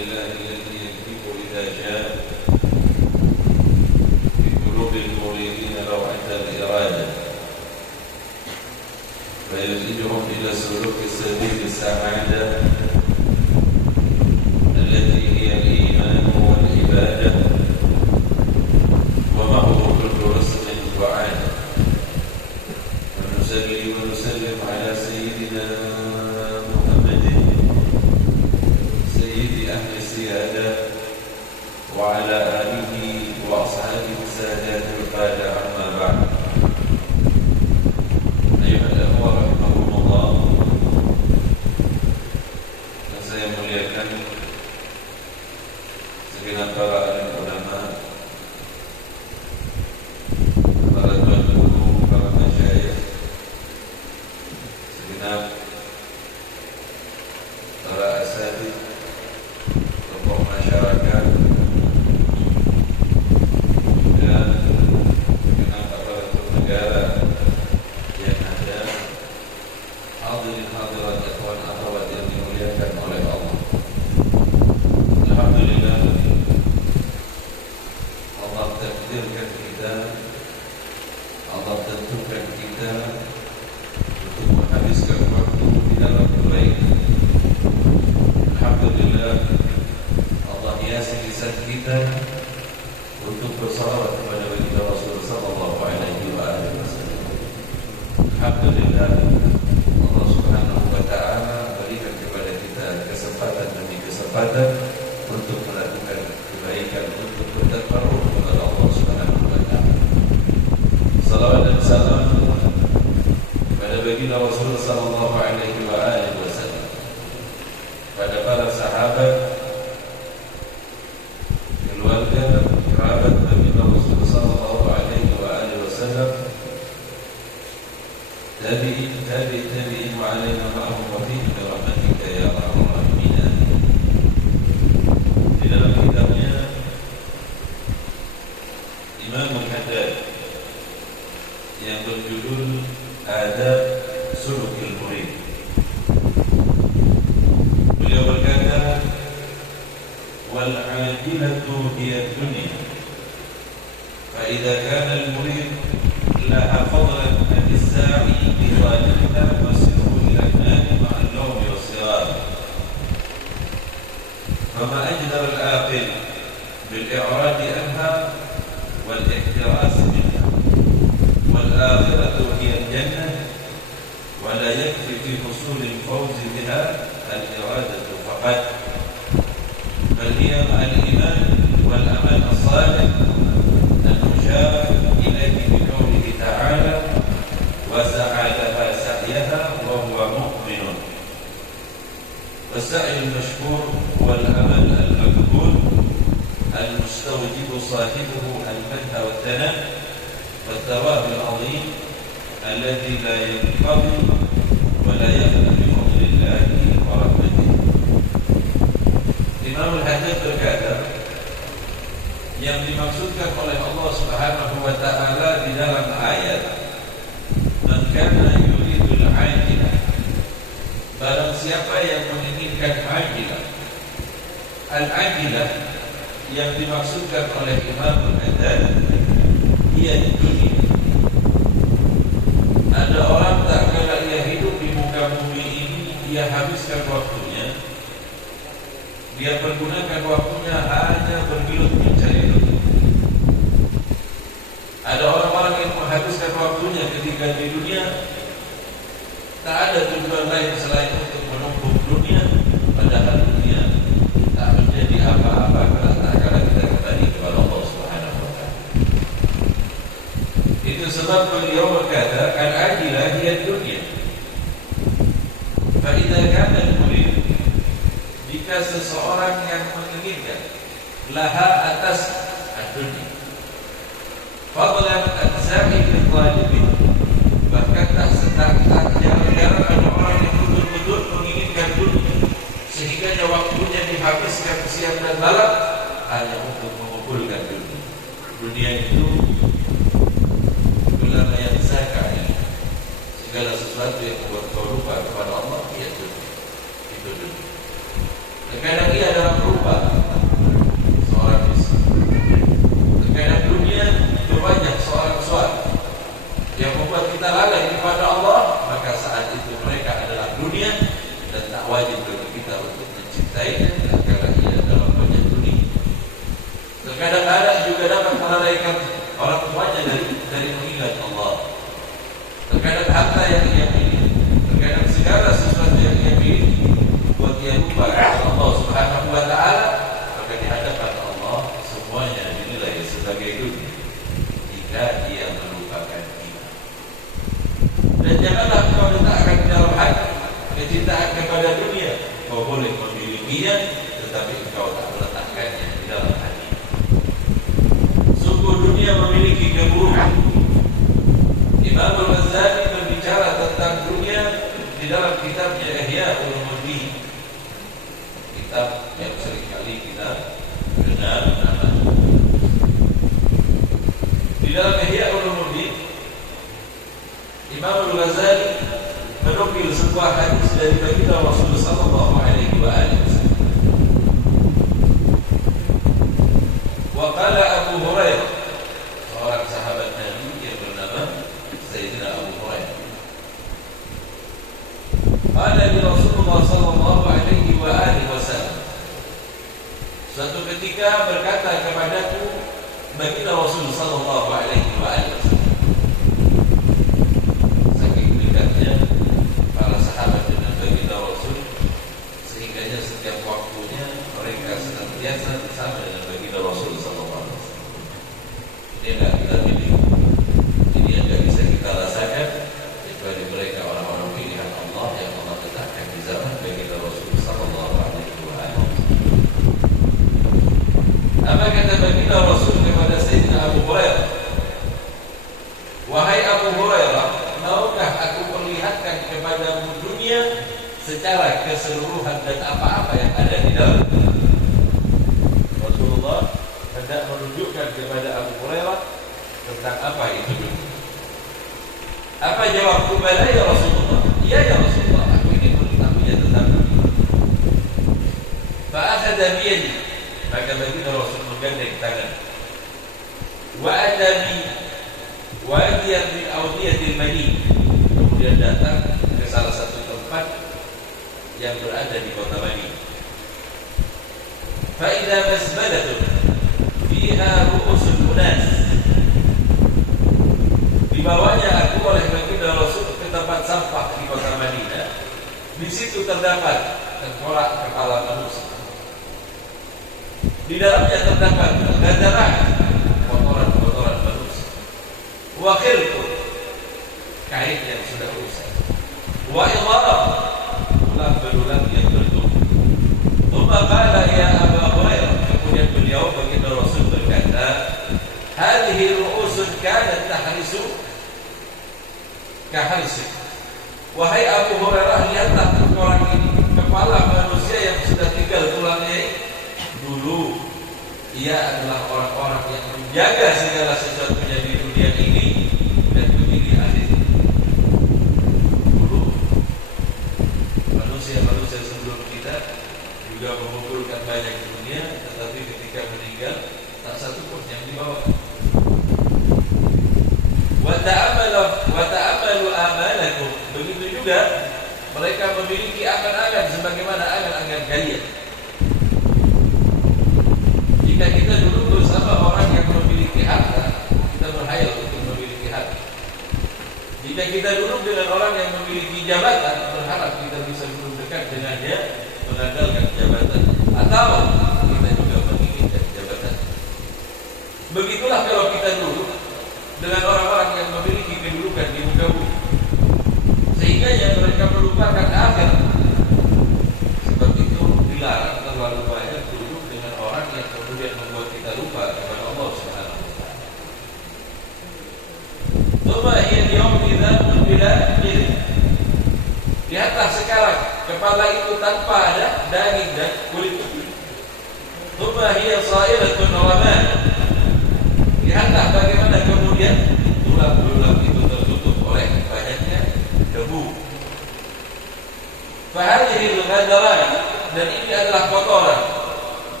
لله الذي يكتب إذا جاء في قلوب المريدين روعة الإرادة فيزيدهم إلى سلوك السبيل السعادة التي هي الإيمان والعبادة ومعه كل رسم وعادة. ونصلي ونسلم على سيدنا محمد سيد أهل السيادة وعلى آله وأصحابه السادات القادة. أما بعد، أيها الأخوة رحمكم الله، saya muliakan segenap para alim ulama, para tuan guru, para masyayikh, segenap para asatidz, tokoh masyarakat, dan segenap aparatur negara yang ada, hadirin hadirat ikhwan akhwat yang dimuliakan oleh Allah. Alhamdulillah, Allah takdirkan kita, Allah tentukan kita untuk menghabiskan waktu di dalam kebaikan. Alhamdulillah, Allah hiasi lisan kita untuk bersalawat kepada baginda Rasul sallallahu alaihi wasallam. Alhamdulillah, Allah Subhanahu wa taala berikan kepada kita kesempatan demi kesempatan untuk melakukan kebaikan, untuk bertakarruf kepada Allah Subhanahu wa taala. Salawat dan salam kepada baginda Rasul sallallahu alaihi wasallam, pada para sahabat, keluarga dan kerabat baginda Rasul sallallahu alaihi wasallam, tabi'in wa alaina ma'ahum wa fihi bi rahmatika ya arhamar rahimin. Di dalam kitabnya Imam Al-Haddad yang berjudul Adab Sulukil Murid, beliau berkata, wal ajilatu hiya dunya fa idza kana al-murid laha fadlan an as-sa'i bi talibha wasiru ila an-nar ma'a al-lawm was-sirar fama ajdar al-aqil bil-i'rad anha wal-ihtiras minha wal-akhiratu hiya al-jannah wa la yakfi fi husul al-fawz biha al-iradatu faqat bal hiya al-iman wal-amal as-salih al-mushar ilayhi bi qawlihi ta'ala wa sa'alaha sa'yaha wa huwa mu'minun was-sa'y al-mashkur wal-amal al-maqbul المستوجب صاحبه المدح والثناء والثواب العظيم الذي لا ينقضي ولا يخلى بفضل الله ورحمته. Imam Al-Haddad berkata, yang dimaksudkan oleh Allah Subhanahu wa taala di dalam ayat man kana yuridul ajilah, barang siapa yang menginginkan ajilah. Al-ajilah yang dimaksudkan oleh Imam Al-Haddad ia dunia. Ada orang tak kala ia hidup di muka bumi ini, dia habiskan waktunya, dia pergunakan waktunya hanya bergelut mencari dunia. Ada orang-orang yang menghabiskan waktunya ketika di dunia tak ada tujuan lain selain untuk menumpuk dunia, padahal dunia tak menjadi apa-apa kalau kita kembali kepada Allah Subhanahu wa taala. Itu sebab beliau berkata, al-ajilah hiya dunya. Fa idza kana al-murid, jika seseorang yang menginginkan laha atas dunia, fadlan an-sa'i fi talibin, bahkan tak jarang ada orang yang betul-betul menginginkan dunia sehingga waktunya dihabiskan siang dan malam hanya untuk mengumpulkan dunia. Dunia itu ulama yang zakat, segala sesuatu yang membuat kau lupa kepada Allah, itu dunia. Terkadang ia dalam rupa wajib bagi kita untuk mencintainya karena ia adalah banyak dunia. Terkadang anak juga dapat melalaikan orang tuanya dari mengingat Allah. Terkadang harta yang ia miliki, terkadang segala sesuatu yang ia miliki buat dia lupa Allah Subhanahu wa Ta'ala, maka di hadapan Allah semuanya dinilai sebagai dunia jika ia melupakan kita. Dan janganlah kau letakkan di dalam hati kecintaan kepada dunia. Kau boleh memilikinya, tetapi engkau tak meletakkannya di dalam hati. Sungguh dunia memiliki keburukan. Imam Al-Ghazali berbicara tentang dunia di dalam kitabnya Ihya Ulumuddin, kitab yang seringkali kita dengar namanya. Di dalam Ihya Ulumuddin, Imam Al-Ghazali menukil sebuah hadis dari baginda Rasulullah sallallahu alaihi wasallam. Wa qala Abu Hurairah, seorang sahabat Nabi yang bernama Sayyidina Abu Hurairah. Qala li Rasulullah sallallahu alaihi wasallam, suatu ketika berkata kepadaku baginda Rasulullah sallallahu alaihi wasallam. Saking dekatnya para sahabat dengan baginda Rasul, sehingganya setiap waktunya mereka senantiasa bersama dengan baginda Rasul sallallahu alaihi wasallam. Ini enggak kita miliki, ini yang enggak bisa kita rasakan kecuali mereka orang-orang pilihan Allah yang Allah tetapkan di zaman baginda Rasul sallallahu alaihi wasallam. Apa kata baginda Rasul kepada Sayyidina Abu Hurairah? Wahai Abu Hurairah, maukah aku perlihatkan kepadamu dunia secara keseluruhan dan apa-apa yang ada di dalam? Rasulullah hendak menunjukkan kepada Abu Hurairah tentang apa itu dunia. Apa jawabku? Bala ya Rasulullah. Ya ya Rasulullah, aku ingin mengetahuinya tentang dunia. Fa'akhadha biyadi, maka baginda Rasul menggandeng tangan. Wa adabi wadiyan min awdiyatil Madinah, kemudian datang ke salah satu tempat yang berada di kota Madinah. Fa idza masbalatun fiha ru'usul unas, dibawanya aku oleh baginda Rasul ke tempat sampah di kota Madinah. Di situ terdapat tengkorak kepala manusia. Di dalamnya terdapat gadaran, kotoran-kotoran manusia. Wa khilqun, kain yang sudah rusak. Wa idharab, tulang-belulang yang bertumbuh. Tsumma qala ya Abu Hurairah, kemudian beliau baginda Rasul berkata, hadhihi ru'usun kanat tahrisu kahrisik. Wahai Abu Hurairah, lihatlah tengkorak ini, kepala manusia yang sudah tinggal tulangnya ini. Dulu ia adalah orang-orang yang menjaga segala sesuatunya di dunia ini dan begini akhirnya. Dulu manusia-manusia sebelum kita juga mengumpulkan banyak dunia, tetapi ketika meninggal tak satu pun yang dibawa. Wa ta'amalu amalakum, begitu juga mereka memiliki angan-angan sebagaimana angan-angan kalian. Jika kita duduk bersama orang yang memiliki harta, kita berhayal untuk memiliki harta. Jika kita duduk dengan orang yang memiliki jabatan, berharap kita bisa duduk dekat dengannya, mengandalkan jabatan, atau kita juga menginginkan jabatan. Begitulah kalau kita duduk dengan orang-orang yang memiliki kedudukan di muka bumi, sehingga mereka melupakan akhirat. Sebab itu dilarang terlalu banyak duduk dengan orang yang kemudian membuat kita lupa kepada Allah Subhanahu wa Ta'ala. Tsumma hiya al-yawm idzamun bila ilm. Lihatlah sekarang, kepala itu tanpa ada daging dan kulit. Tsumma hiya sa'iratun raman. Lihatlah bagaimana kemudian tulang-tulang itu tertutup oleh banyaknya debu. Fahadhihi al-ghadaran, dan ini adalah kotoran.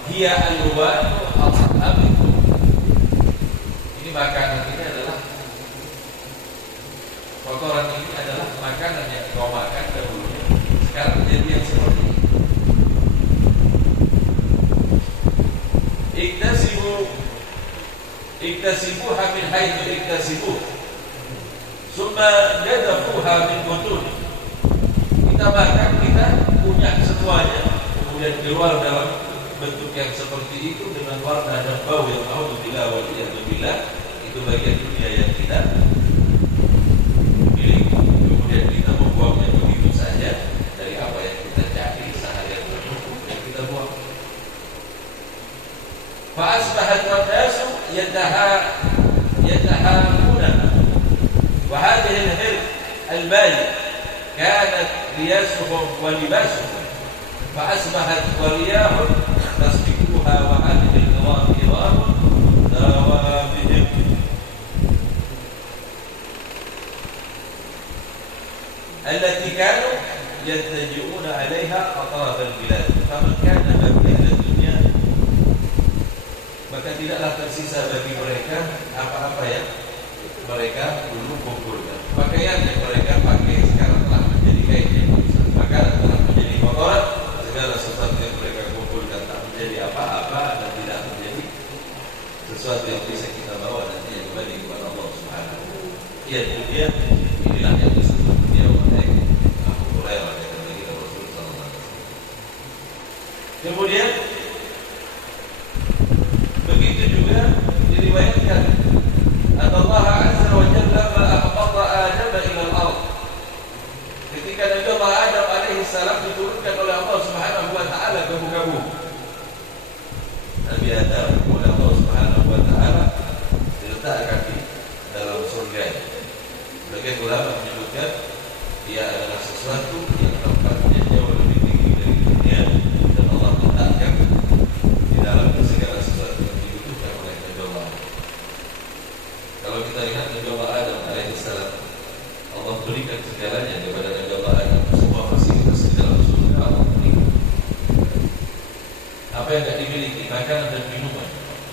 Hiya al-ruban al-habib. Ini makanan, ini adalah kotoran, ini adalah makanan yang kau makan dahulunya, sekarang menjadi yang seperti ini. iktasibuha min haitsu iktasibuh summa jadafuha min butun. Kita makan, kita punya semuanya, kemudian keluar dalam bentuk yang seperti itu dengan warna dan bau yang naudzubillah wal iyadzubillah. Itu bagian dunia yang kita miliki, kemudian kita membuangnya begitu saja dari apa yang kita cari seharian penuh yang kita buang. Fa asbahat an-nasu yatahamuna wa hadhihi al-hir al-bali kanat riyasuhum wa libasuhum fa asbahat wariyahum tasbiquha wa hadhihi al-nawaqidham dawabihim. التي كانوا يتجئون عليها أطراف البلاد فمن كان باقي أهل الدنيا maka tidaklah tersisa bagi mereka apa-apa yang mereka dulu kumpulkan. Pakaian yang mereka pakai sekarang telah menjadi kain yang rusak, makanan telah menjadi kotoran, segala sesuatu yang mereka kumpulkan tak menjadi apa-apa dan tidak menjadi sesuatu yang bisa kita bawa nanti yang kembali kepada Allah Subhanahu wa taala. Ya dunia inilah yang disebut dunia oleh Abu Hurairah yang kata kita Rasul sallallahu alaihi wasallam. Kemudian begitu juga diriwayatkan Allah Azza wa Jalla ma ahbata Adam ila al-ard. Ketika Nabi Allah Adam alaihi salam diturunkan oleh Allah Subhanahu wa taala ke muka bumi. Nabi Adam oleh Allah Subhanahu wa taala diletakkan di dalam surga. Sebagian ulama menyebutkan dia adalah sesuatu yang tempatnya jauh lebih tinggi dari dunia dan Allah letakkan di dalam segala sesuatu yang dibutuhkan oleh Nabi Allah. Kalau kita lihat Nabi Allah Adam alaihissalam, Allah berikan segalanya kepada Nabi Allah Adam, semua fasilitas di dalam surga Allah berikan. Apa yang tidak dimiliki, makanan dan minuman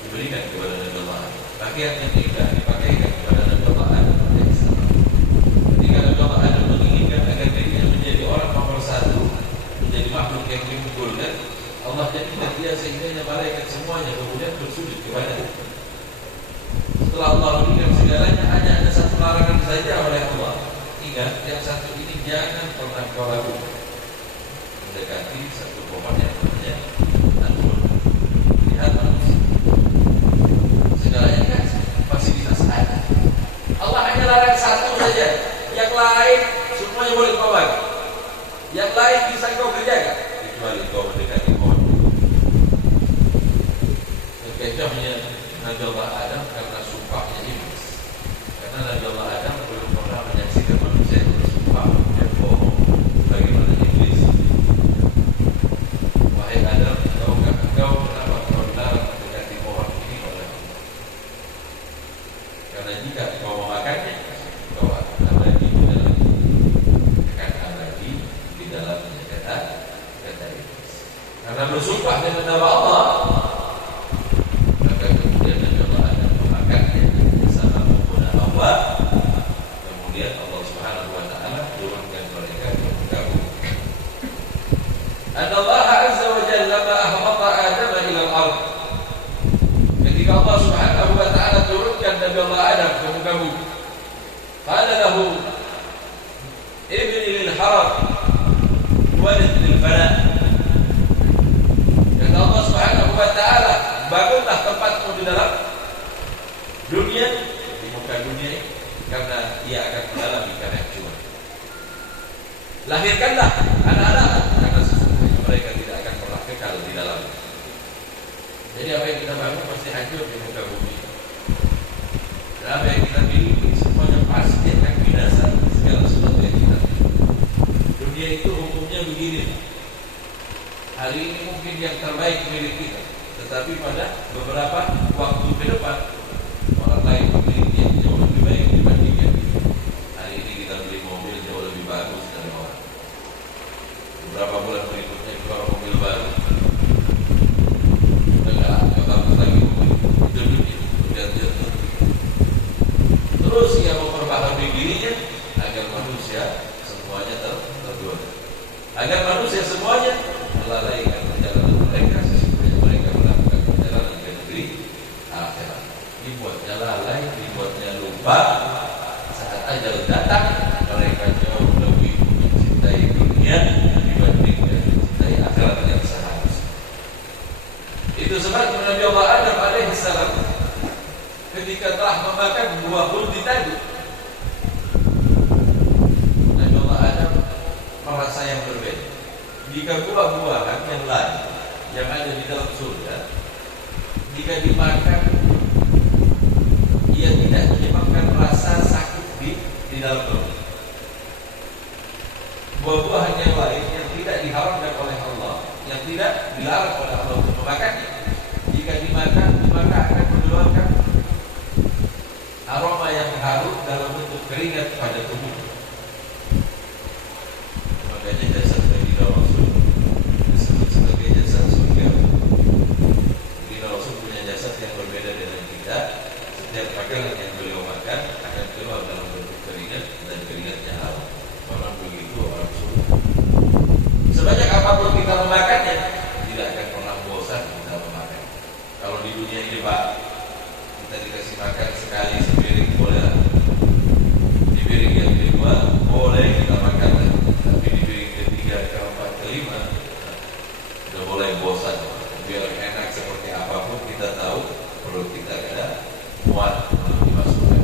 diberikan kepada Nabi Allah Adam. Pakaian yang indah dipakaikan kepada Nabi Allah Adam alaihissalam. Ketika Nabi Allah Adam menginginkan agar dirinya menjadi orang nomor satu, menjadi makhluk yang dimukulkan, Allah jadikan dia sehingga malaikat semuanya kemudian bersujud kepadanya. Setelah Allah berikan segalanya, hanya ada satu larangan saja oleh Allah. Ingat, yang satu ini jangan pernah kau lakukan. Mendekati satu pohon yang namanya anggur. Lihat manusia, segalanya kan fasilitas ada. Allah hanya larang satu saja. Yang lain semuanya boleh kau lakukan. Yang lain bisa kau kerjakan, kecuali kau mendekati pohon. Contohnya Nabi Allah Adam karena sumpahnya iblis. Karena Nabi Allah Adam belum pernah menyaksikan manusia yang bersumpah dan bohong bagaimana iblis. Wahai Adam, tahukah engkau kenapa kau dilarang mendekati pohon ini oleh Allah? Karena jika kau memakannya, kau akan abadi di dalamnya. Akan abadi di dalamnya, kata iblis. Karena bersumpah dengan nama Allah, kemudian Allah Subhanahu wa taala turunkan mereka ke muka bumi. Allah Azza wa Jalla ma ahbata Adam ila al-ard. Ketika Allah Subhanahu wa taala turunkan Nabi Allah Adam ke muka bumi, qala lahu ibni lil haram walid lil fana. Dan Allah Subhanahu wa taala, bangunlah tempatmu di dalam dunia, di muka dunia ini, karena ia akan mengalami kehancuran. Lahirkanlah anak-anak, karena sesungguhnya mereka tidak akan pernah kekal di dalamnya. Jadi apa yang kita bangun pasti hancur di muka bumi. Dan apa yang kita miliki semuanya pasti akan binasa. Segala sesuatu yang kita miliki. Dunia itu hukumnya begini. Hari ini mungkin yang terbaik milik kita, tetapi pada beberapa waktu ke depan orang lain memiliki yang jauh lebih baik dibandingkan kita. Hari ini kita beli mobil jauh lebih bagus dari orang. Beberapa bulan berikutnya keluar mobil baru, enggak bagus lagi mobil. Itu dunia. Terus ia memperbaharui dirinya agar manusia semuanya tergoda, agar manusia semuanya melalaikan perjalanan mereka sesungguhnya mereka melakukan perjalanan ke negeri akhirat. Itu sebab Nabi Allah Adam alaihissalam ketika telah memakan buah khuldi tadi, Nabi Allah Adam merasa yang berbeda. Jika buah-buahan yang lain yang ada di dalam surga, jika dimakan, ia tidak menyebabkan rasa sakit di dalam perut. Buah-buahan yang lain yang tidak diharamkan oleh Allah, yang tidak dilarang oleh Allah untuk memakannya, jika dimakan, maka akan mengeluarkan aroma yang harum dalam bentuk keringat pada tubuh. Makanya jasad Nabi Rasul disebut sebagai jasad surga. Nabi Rasul punya jasad yang berbeda dengan kita. Setiap makanan yang beliau makan akan keluar dalam bentuk keringat dan keringatnya harum. Orang begitu orang surga. Sebanyak apapun kita memakannya, tidak akan pernah bosan kita memakan. Kalau di dunia ini Pak, kita dikasih makan sekali sepiring boleh, di piring yang kedua boleh kita makan, tapi di piring ketiga, keempat, kelima sudah mulai bosan. Biar enak seperti apapun kita tahu perut kita ada muat untuk dimasukkan.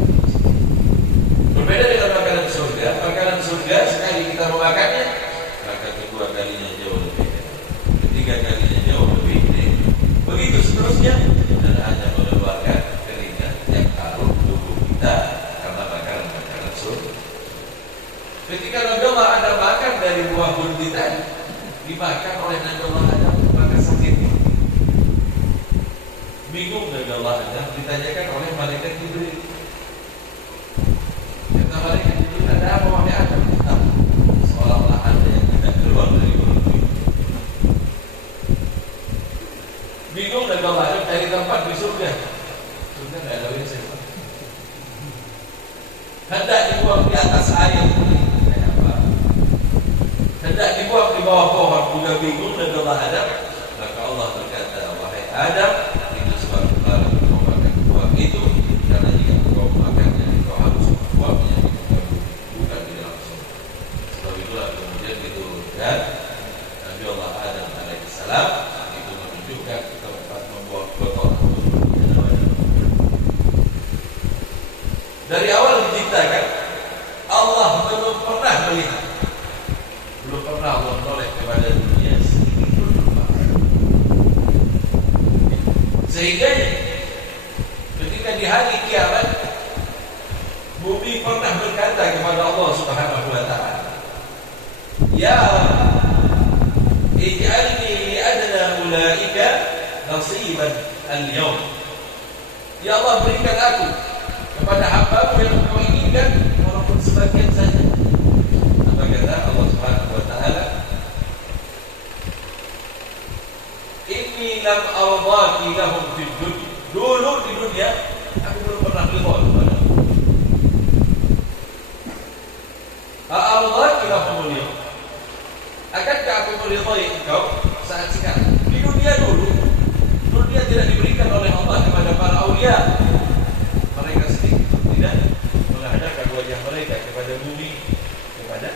Berbeda dengan makanan surga. Makanan surga sekali kita memakannya, maka kedua kalinya jauh lebih enak, ketiga kalinya jauh lebih enak, begitu seterusnya, dan hanya mengeluarkan keringat yang harum tubuh kita karena makanan surga. Ketika Nabi Allah Adam makan dari buah khuldi tadi, dimakan oleh Nabi Allah Adam, maka sakit. Bingung Nabi Allah Adam, ditanyakan oleh malaikat Jibril. Kata malaikat Jibril, ada apa wahai Adam? Seolah-olah ada yang tidak keluar dari mulut. Bingung Nabi Allah Adam cari tempat di surga. Surga tidak ada WC. Hendak dibuang di atas air, hendak dibuang di bawah pohon, juga bingung Nabi Allah Adam. Maka Allah berkata, wahai Adam, itu sebab kau makan buah itu, karena jika kau makannya, kau harus buangnya bukan di dalam surga. Sebab itulah kemudian diturunkan Nabi Allah Adam alaihissalam itu menunjukkan tempat membuang kotoran. Dari awal diciptakan, Allah belum pernah melihat, belum pernah Allah menoleh kepada dunia sedikit pun. Sehingga ketika di hari kiamat, bumi pernah berkata kepada Allah Subhanahu wa taala, ya ij'alni li adna ulaika nasiban al-yawm. Ya Allah, berikan aku kepada hamba-Mu yang Engkau inginkan walaupun sebagian saja. Apa kata Allah Subhanahu wa taala? Inni lam awdaki lahum fid dunya. Dulu di dunia aku belum pernah ridha kepada. A'awdaki lahum al-yawm. Akankah aku meridhai engkau saat sekarang? Di dunia dulu, dunia tidak diberikan oleh Allah kepada para aulia. Mereka sedikit tidak menghadapkan wajah mereka kepada bumi, kepada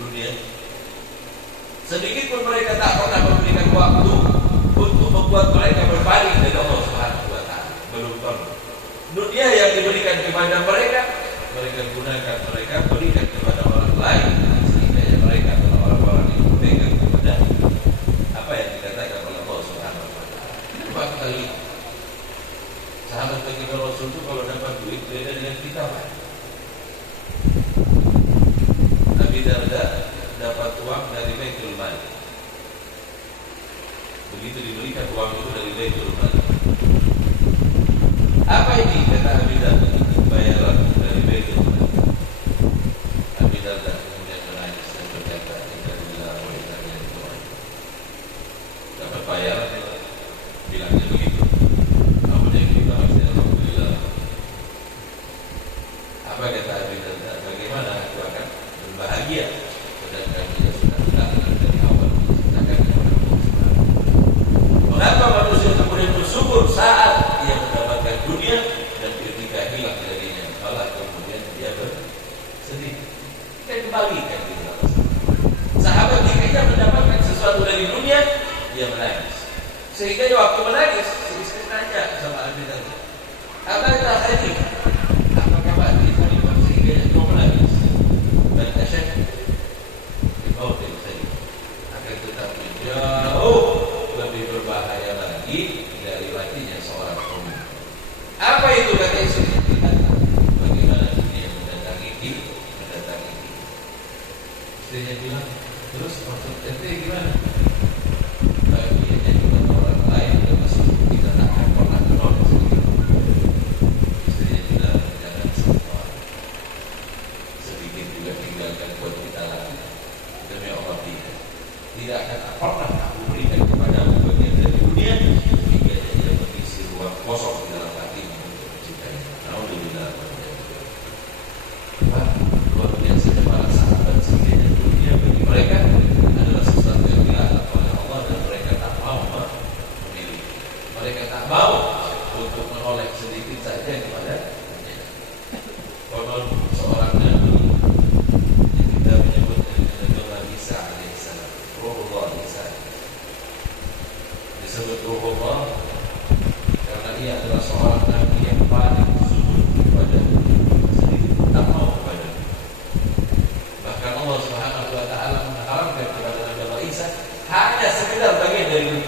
dunia. Sedikit pun mereka tak pernah memberikan waktu untuk membuat mereka berpaling dari Allah Subhanahu wa taala. Belum pernah. Dunia yang diberikan kepada mereka, mereka gunakan, mereka berikan kepada orang lain, sehingga mereka adalah orang-orang yang berpegang kepada apa yang dikatakan oleh Allah Subhanahu wa taala. Coba kita lihat. Sahabat baginda Rasul itu kalau dapat duit beda dengan kita, Pak. Nabi Darda dapat uang dari Baitul Mal. Begitu diberikan uang itu dari Baitul Mal. Apa ini kata Nabi Darda? Bayaran dari Baitul Mal. Nabi Darda kemudian menangis dan berkata, "Inna lillahi wa inna ilaihi raji'un." Dapat bayaran, bilangnya begitu. Apa kata Nabi Darda? Bagaimana aku akan berbahagia sedangkan dia sudah menangkan dari awal menciptakan kepada Allah Subhanahu. Mengapa manusia kemudian bersyukur saat ia mendapatkan dunia dan ketika hilang darinya malah kemudian dia bersedih? Kita kembalikan di atas. Sahabat jika ia mendapatkan sesuatu dari dunia, dia menangis. Sehingga dia waktu menangis, si istri nanya sama Ali tadi, "Abada khalif? Apakah Pak Ali khalifah sehingga dia menangis?" Dan asyik dibawah khalif akan tetapi jauh lebih berbahaya lagi dari matinya seorang suami. Apa itu kata istri? Bagaimana dia mendatangi istrinya bilang, terus maksud ente gimana? Bagiannya bukan orang lain, termasuk kita tak akan pernah kenal sedikit. Istrinya bilang, jangan semua sedikit juga tinggalkan buat kita lagi. Demi Allah tidak akan pernah aku berikan kepadamu bagian dari dunia hingga dia mengisi ruang kosong di dalam hatimu untuk mencintainya. Alhamdulillah. Wah, luar biasa para sahabat sehingga dunia bagi mereka adalah sesuatu yang dilarang oleh Allah dan mereka tak mau memilih. Mereka tak mau untuk menoleh sedikit saja kepada konon seorang nabi yang kita menyebut dengan Isa alaihissalam, Ruhullah Isa. Disebut Ruhullah karena ia adalah seorang nabi yang paling zuhud kepada sedikit, tak mau kepada. Bahkan Allah Subhanahu wa taala mengharamkan kepada Nabi Allah Isa hanya sekedar bagian dari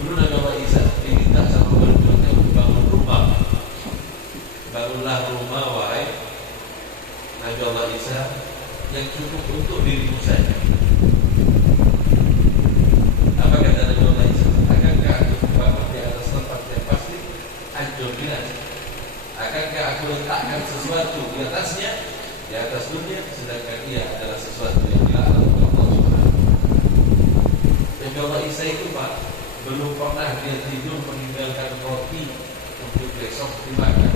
dulu Nabi Allah Isa diminta sama berikutnya untuk bangun rumah. Bangunlah rumah wahai Nabi Allah Isa yang cukup untuk dirimu saja. Apa kata Nabi Allah Isa? Akankah aku bangun di atas tempat yang pasti hancur binasa? Akankah aku letakkan sesuatu di atasnya, di atas dunia, sedangkan ia adalah sesuatu yang dilarang oleh Allah Subhanahu. Nabi Allah Isa itu Pak, belum pernah dia tidur meninggalkan roti untuk besok dimakan.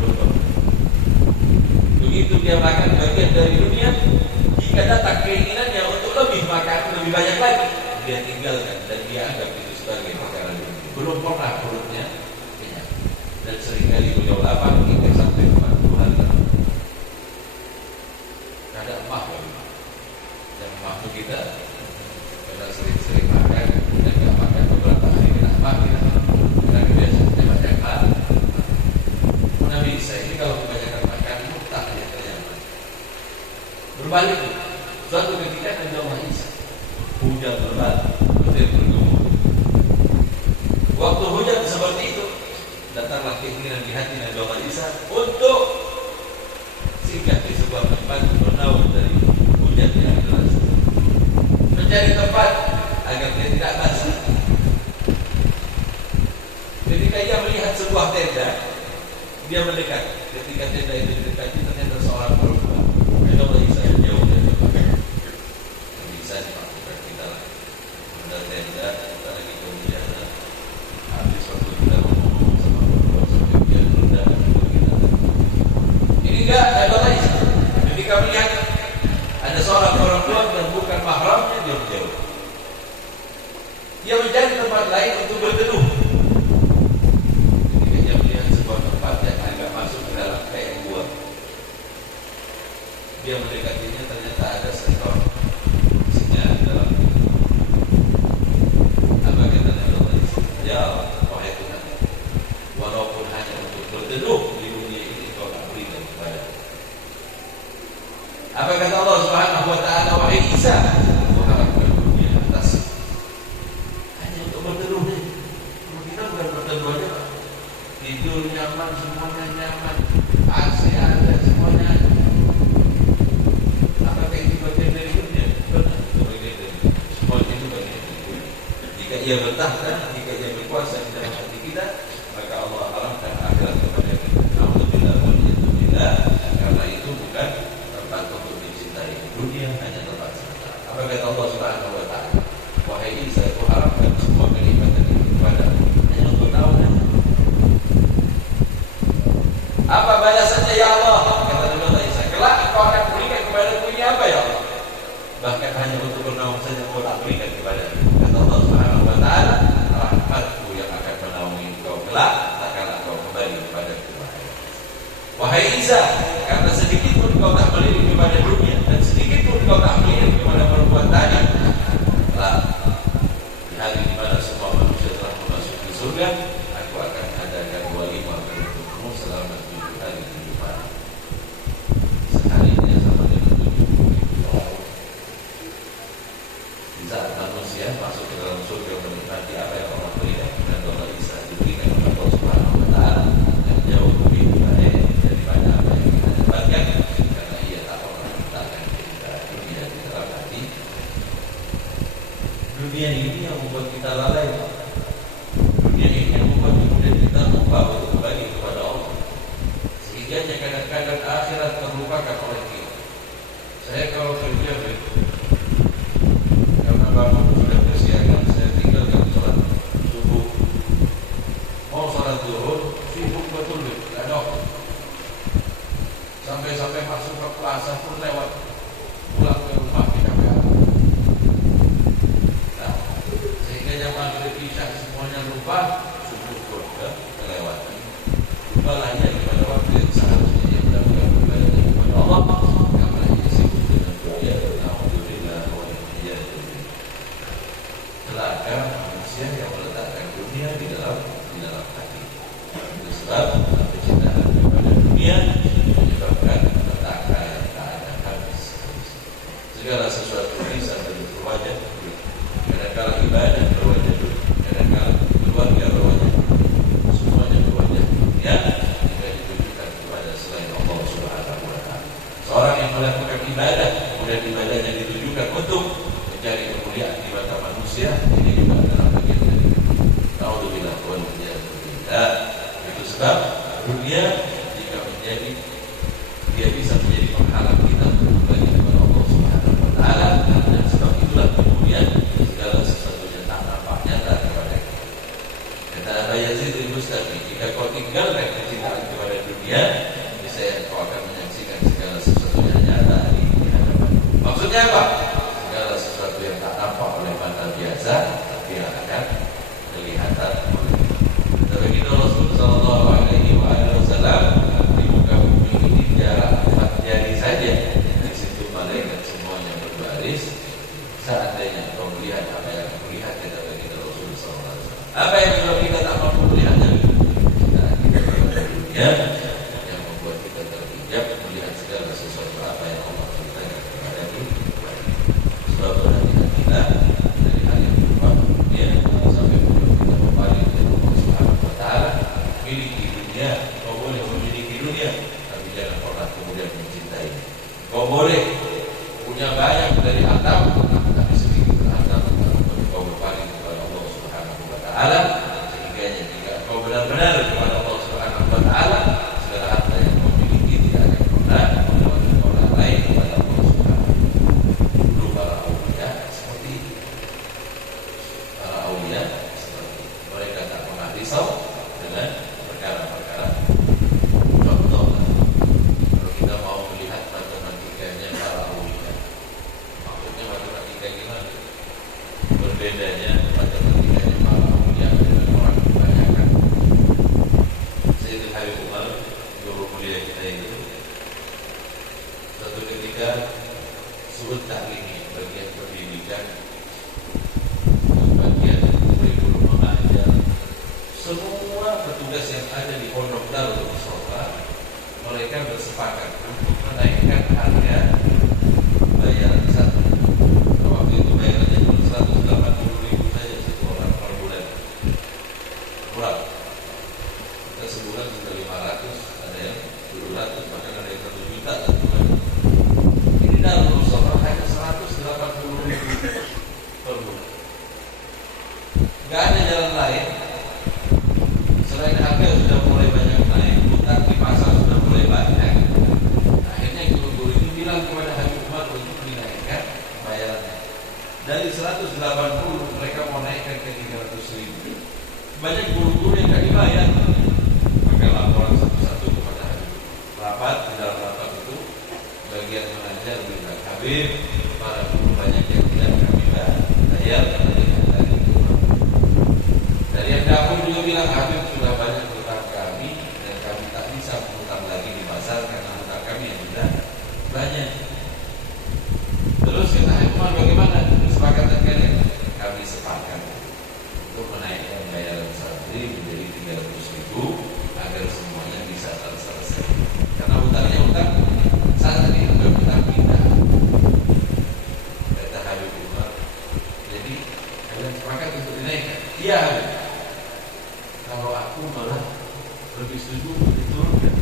Belum pernah. Begitu dia makan bagian dari dunia, jika datang keinginannya untuk lebih makan, lebih banyak lagi, dia tinggalkan dan dia anggap itu sebagai perkara dunia. Belum pernah perutnya kenyang. Dan seringkali beliau lapar hingga sampai 40 hari. Ada emak bagi yang mampu kita karena sering-sering makan dan tidak makan beberapa hari kena emak kita karena biasanya banyak hal. Nabi Isa ini kalau kebanyakan makan muntah dia ternyata. Berbalik suatu ketika Nabi Allah Isa hujan lebat, petir bergumul. Waktu hujan seperti itu datanglah keinginan di hati Nabi Allah Isa untuk singgah di sebuah tempat bernaung dari hujan yang deras, mencari tempat agar dia tidak basah. Ketika ia melihat sebuah tenda, dia mendekat. Ketika tenda itu didekati, ternyata seorang perempuan. Nabi Allah Isa yang jauh dari tempat yang bisa dimaksudkan kita lah. Ada tenda, kita lagi kehujanan. Habis waktu kita ngomong sama perempuan sampai hujan rendah, kita ini enggak ada lain. Ketika melihat ada seorang perempuan dan bukan mahramnya, dia menjauh. Dia mencari tempat lain untuk berteduh. Ketika dia melihat sebuah tempat yang agak masuk ke dalam kayak gua, dia mendekatinya, ternyata ada seekor singa di dalam. Apa kata Nabi Allah? Ya wahai Tuhan, walaupun hanya untuk berteduh di dunia ini kau tak berikan kepada. Apa kata Allah Subhanahu wa taala? Wahai Isa, aku harapkan dunia atas hanya untuk berteduh nih. Kita bukan berteduh aja Pak. Tidur nyaman, semuanya nyaman, AC ada, semuanya ada. Apakah itu bagian dari dunia? Benar, itu bagian dari dunia. Semuanya itu bagian dari dunia. Jika ia bertahta, jika ia berkuasa di dalam hati kita, maka Allah haramkan akhirat kepada kita. Alhamdulillah, walhamdulillah. Karena itu bukan tempat untuk dicintai. Dunia hanya tempat sementara. Apa kata Allah Subhanahu wa taala? Wahai Isa, aku harapkan semua kenikmatan itu kepadamu hanya untuk tahunan. Apa balasannya ya Allah? Kata Nabi Allah Isa, kelak engkau akan berikan kepadaku ini apa ya Allah? Bahkan hanya untuk bernaung saja engkau tak berikan kepadaku. Kata Allah Subhanahu wa taala, rahmatku yang akan menaungi engkau kelak tak kala engkau kembali kepadaku. Wahai Isa, karena sedikit pun engkau tak melirik kepada dunia dan sedikit pun engkau tak melirik kepada perbuatan tadi, kelak di hari di mana semua manusia surga, aku akan adakan walimah untukmu selama 7 hari 7 malam. Seharinya sama dengan 70 tahun. Di saat manusia masuk ke dalam surga menikmati apa yang Allah berikan, dan Allah bisa diberikan oleh Allah Subhanahu wa Ta'ala yang jauh lebih baik daripada apa yang kita dapatkan, karena ia tak pernah meletakkan kita dunia di dalam hati. Dunia ini yang membuat kita lalai. Dunia ini yang membuat kemudian kita lupa untuk kembali kepada Allah, sehingga kadang-kadang akhirat terlupakan oleh kita. Saya kalau kerja karena bangun sudah bersiaga, saya tinggalkan sholat subuh, mau sholat zuhur, sibuk betul tidak ada waktu. Sampai masuk ke plaza pun lewat, pulang ke rumah capek. Nah, sehingga jam maghrib isya semuanya lupa, subuh pun kelewatan. Lupa lagi kepada waktu yang seharusnya dia mendapatkan ibadah kepada Allah, karena ia sibuk dengan dunia. Alhamdulillah wa iyyakum. Celaka manusia yang meletakkan dunia di dalam hati. Itu sebab kecintaan kepada dunia menyebabkan petaka yang tak akan habis. Segala sesuatu bisa berwajah, kadang-kala ibadah berwajah, kadang-kala keluarga berwajah, semuanya berwajah dunia jika ditujukan kepada selain Allah Subhanahu wa Ta'ala. Seorang yang melakukan ibadah, kemudian ibadahnya ditujukan untuk mencari kemuliaan di mata manusia, ini juga adalah bagian dari naudzubillah wal iyyabillah. Itu sebab dunia jika menjadi, dia bisa menjadi penghalang kita bagi kepada Allah Subhanahu wa Ta'ala, dan sebab itulah kemudian segala sesuatu yang tak nampak nyata kepada kita. Kata Abu Yazid al-Bustami, jika kau tinggalkan kecintaan kepada dunia, niscaya kau akan menyaksikan segala sesuatu yang nyata di hadapan. Maksudnya apa? Segala sesuatu yang tak nampak oleh mata biasa, tapi yang akan kelihatan oleh kita. Begitu Rasulullah Sallallahu Alaihi Wasallam di muka bumi ini jarak 4 jari saja, di situ malaikat semuanya berbaris. Seandainya kau melihat apa yang kau lihat, kata baginda Rasulullah Sallallahu Alaihi Wasallam, apa yang kalau kita tak mampu melihatnya, kita kepada dunia yang membuat kita terhijab melihat segala sesuatu apa yang Allah berikan kepada kita. Sebab perhatian kita dari hal yang berupa dunia sampai kita kembali kepada Allah Subhanahu wa Ta'ala. Miliki dunia, kau boleh memiliki dunia, tapi jangan pernah kemudian mencintai. Kau boleh punya banyak dari harta, tapi sedikit harta untuk kau berpaling kepada Allah Subhanahu wa Ta'ala, sehingga jika kau benar-benar kepada Allah Subhanahu wa Ta'ala, segala harta yang kau miliki tidak akan pernah menawarkan orang lain kepada Allah Subhanahu wa Ta'ala. Dulu para aulia seperti itu. Para aulia seperti itu. Mereka tak pernah risau dengan perkara-perkara. Contoh, kalau kita mau melihat matematikanya para aulia, maksudnya matematika gimana? Berbedanya matematikanya para aulia dengan orang kebanyakan. Sayyidul Habib Umar, guru mulia kita itu, suatu ketika surut taklimi, bagian pendidikan, bagian kurikulum mengajar, semua petugas yang ada di Pondok Darul Mustafa, mereka bersepakat untuk menaikkan harga bayaran satu. Waktu itu bayarannya cuma 180.000 saja satu orang per bulan. Murah. Kita sebulan sudah 500, ada yang 700, bahkan ada yang 1 juta dan Tuhan. Ini Darul Mustafa hanya 180.000 per bulan. Gak ada jalan lain selain harga sudah mulai banyak naik, utang di pasar sudah mulai banyak. Akhirnya guru-guru itu bilang kepada Habib Umar untuk dinaikkan bayarannya. Dari 180 mereka mau naikkan ke 300.000. Banyak guru-guru yang tidak dibayar. Maka laporan satu-satu kepada Habib. Rapat, di dalam rapat itu bagian mengajar bilang, Habib, para guru banyak yang tidak kami bayar karena dari dari yang dapur juga bilang, Habib sudah banyak hutang kami dan kami tak bisa menghutang lagi di pasar karena hutang kami yang sudah banyak. Terus kita Umar bagaimana? Kesepakatan kalian? Kami sepakat untuk menaikkan bayaran satu santri menjadi 300.000 agar semuanya bisa selesai. Karena utangnya utang santri, bukan utang kita. Kata Habib Umar, jadi kalian sepakat untuk dinaikkan? Iya. Kalau aku malah lebih setuju diturunkan.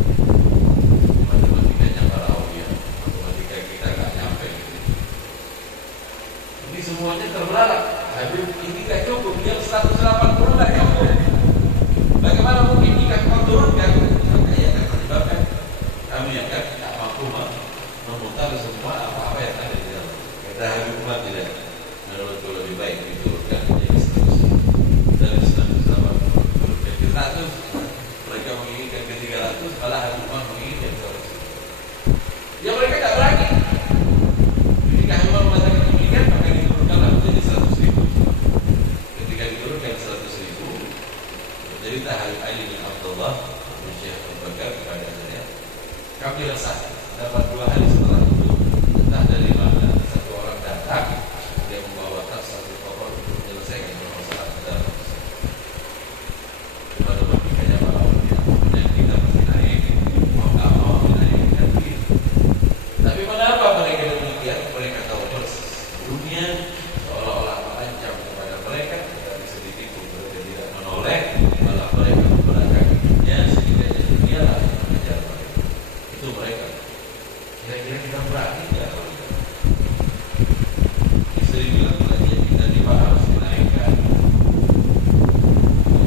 Matematikanya para awliya, matematika kita nggak nyampe. Ini semuanya terbelalak. Habib ini nggak cukup, dia 180 nggak cukup. Bagaimana mungkin jika kau turunkan? Makanya akan menyebabkan kami akan tak mampu memutar semua apa-apa yang ada di dalam. Kata Habib Umar tidak, menurutku lebih baik diturunkan menjadi 100 dari 180 turunkan ke 100. Mereka menginginkan ke 300, malah Habib Umar menginginkan 100. Ya mereka tak berani. Ketika Habib Umar mengatakan demikian, maka diturunkanlah menjadi 100.000. Ketika diturunkan 100.000, cerita Habib Ali bin Abdullah bin Syekh Abu Bakar kepada saya, kami resah. Dapat 2 hari setelah itu, entah dari mana satu orang datang, dia membawa tas satu koper untuk menyelesaikan masalah dalam matematikanya para ulama. Kemudian kita mesti naik, mau nggak mau dinaikkan gitu. Tapi mengapa mereka demikian? Mereka tahu persis dunia seolah-olah mengancam kepada mereka, tapi sedikit pun mereka tidak menoleh. Mereka menggunakan dunia sehingga dunia lah yang mengejar mereka. Itu mereka. Kira-kira kita berani nggak kalau kita? Istri bilang lagi kita harus dinaikkan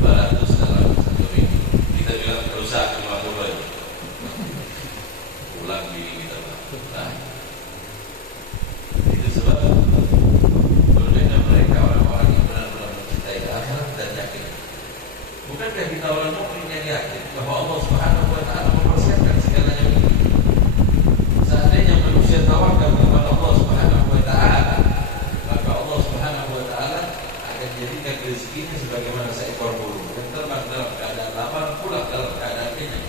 200 dalam 1 minggu. Kita bilang berusaha 50 pulang gini kita nah, itu sebab berbeda mereka orang-orang yang benar-benar mencintai akhirat dan yakin. Bukankah kita orang mukmin yang yakin bahwa Allah Subhanahu wa taala mempersiapkan segalanya itu? Seandainya manusia tawakal kepada Allah Subhanahu wa taala, maka Allah Subhanahu wa taala akan jadikan rezekinya sebagaimana seekor burung yang terbang dalam keadaan lapar, pulang dalam keadaan kenyang.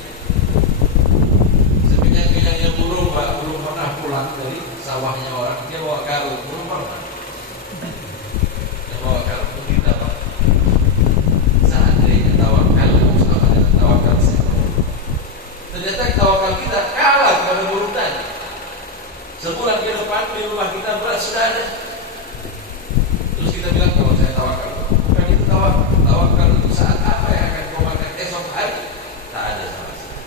Sekenyang-kenyangnya burung, belum pernah pulang dari sawahnya orang, dia bawa karung, belum pernah. Dia bawa karung itu kita Pak. Tawakal ternyata tawakal kita kalah kepada burung tadi. Sebulan ke depan di rumah kita beras sudah ada. Terus kita bilang kalau saya tawakal, bukan itu tawakal. Tawakal itu saat apa yang akan kau makan esok hari? Tak ada sama sekali.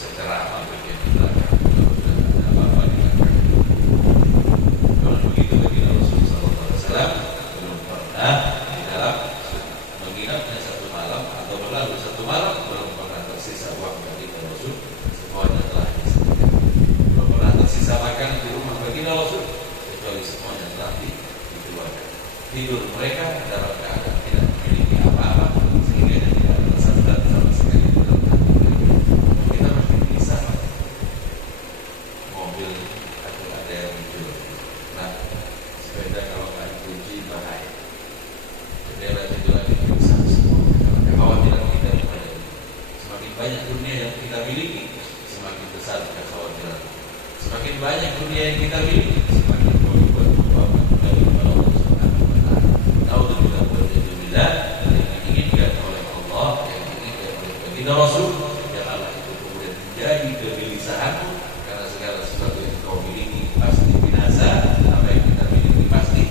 Secara amal bagian di belakang, kalau sudah ada apa-apa di belakang. Kalau begitu bagi Rasulullah SAW belum pernah di dalam menginapnya 1 malam atau berlalu 1 malam belum pernah tersisa uang bagi Rasul, semuanya telah disediakan. Belum pernah tersisa makan di rumah bagi Rasul, kecuali semuanya telah dikeluarkan. Tidur mereka dalam keadaan tidak memiliki apa-apa, sehingga tidak ada rasa berat sama sekali dalam hati mereka. Kita masih bisa mobil atau ada yang muncul. Nah, sepeda kalau nggak dikunci bahaya. Sepeda itu lagi bisa semua. Kekhawatiran kita kepada ini. Semakin banyak dunia yang kita miliki, semakin besar kekhawatiran. Semakin banyak dunia yang kita miliki, semakin berbuat dari kepada Allah Subhanahu wa taala. Naudzubillah yang diinginkan oleh Allah, yang diinginkan oleh baginda Rasul, yang Allah itu kemudian menjadi kegelisahanmu karena segala sesuatu yang kau miliki pasti binasa, apa yang kita miliki pasti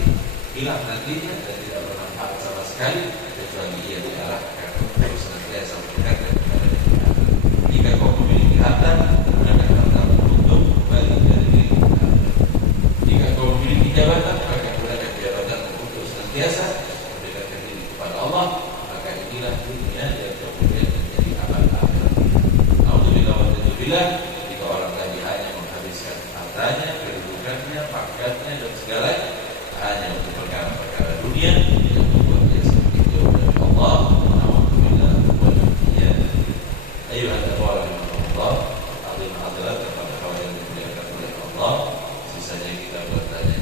hilang nantinya dan tidak bermanfaat sama sekali kecuali ia diarahkan untuk senantiasa mendekatkan kepada Dia. Jika kau memiliki harta, gunakan harta untuk kembali dari diri harta. Jika kau memiliki jabatan, maka gunakan jabatan untuk senantiasa mendekatkan diri kepada Allah. Maka inilah dunia yang kemudian menjadi amal akhirat. Alhamdulillah, jika orang tadi hanya menghabiskan hartanya, kedudukannya, pangkatnya dan segalanya hanya untuk perkara-perkara dunia yang membuat dia semakin jauh dari Allah. Alhamdulillah, dia ayuhan Allah, azim hadirat kepada hal yang dimuliakan oleh Allah. Sisanya kita bertanya